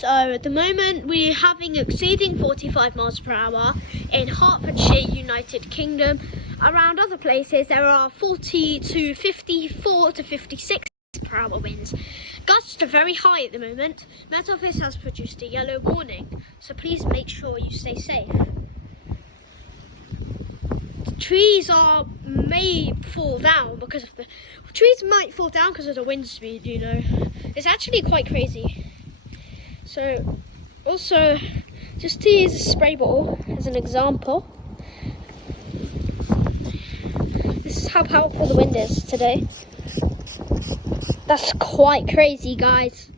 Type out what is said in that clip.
So at the moment we're having exceeding 45 miles per hour in Hertfordshire, United Kingdom. Around other places there are 40 to 54 to 56 per hour winds. Gusts are very high at the moment. Met Office has produced a yellow warning, so please make sure you stay safe. The trees may fall down because of the wind speed, you know. It's actually quite crazy. So also, just to use a spray bottle as an example, this is how powerful the wind is today. That's quite crazy, guys.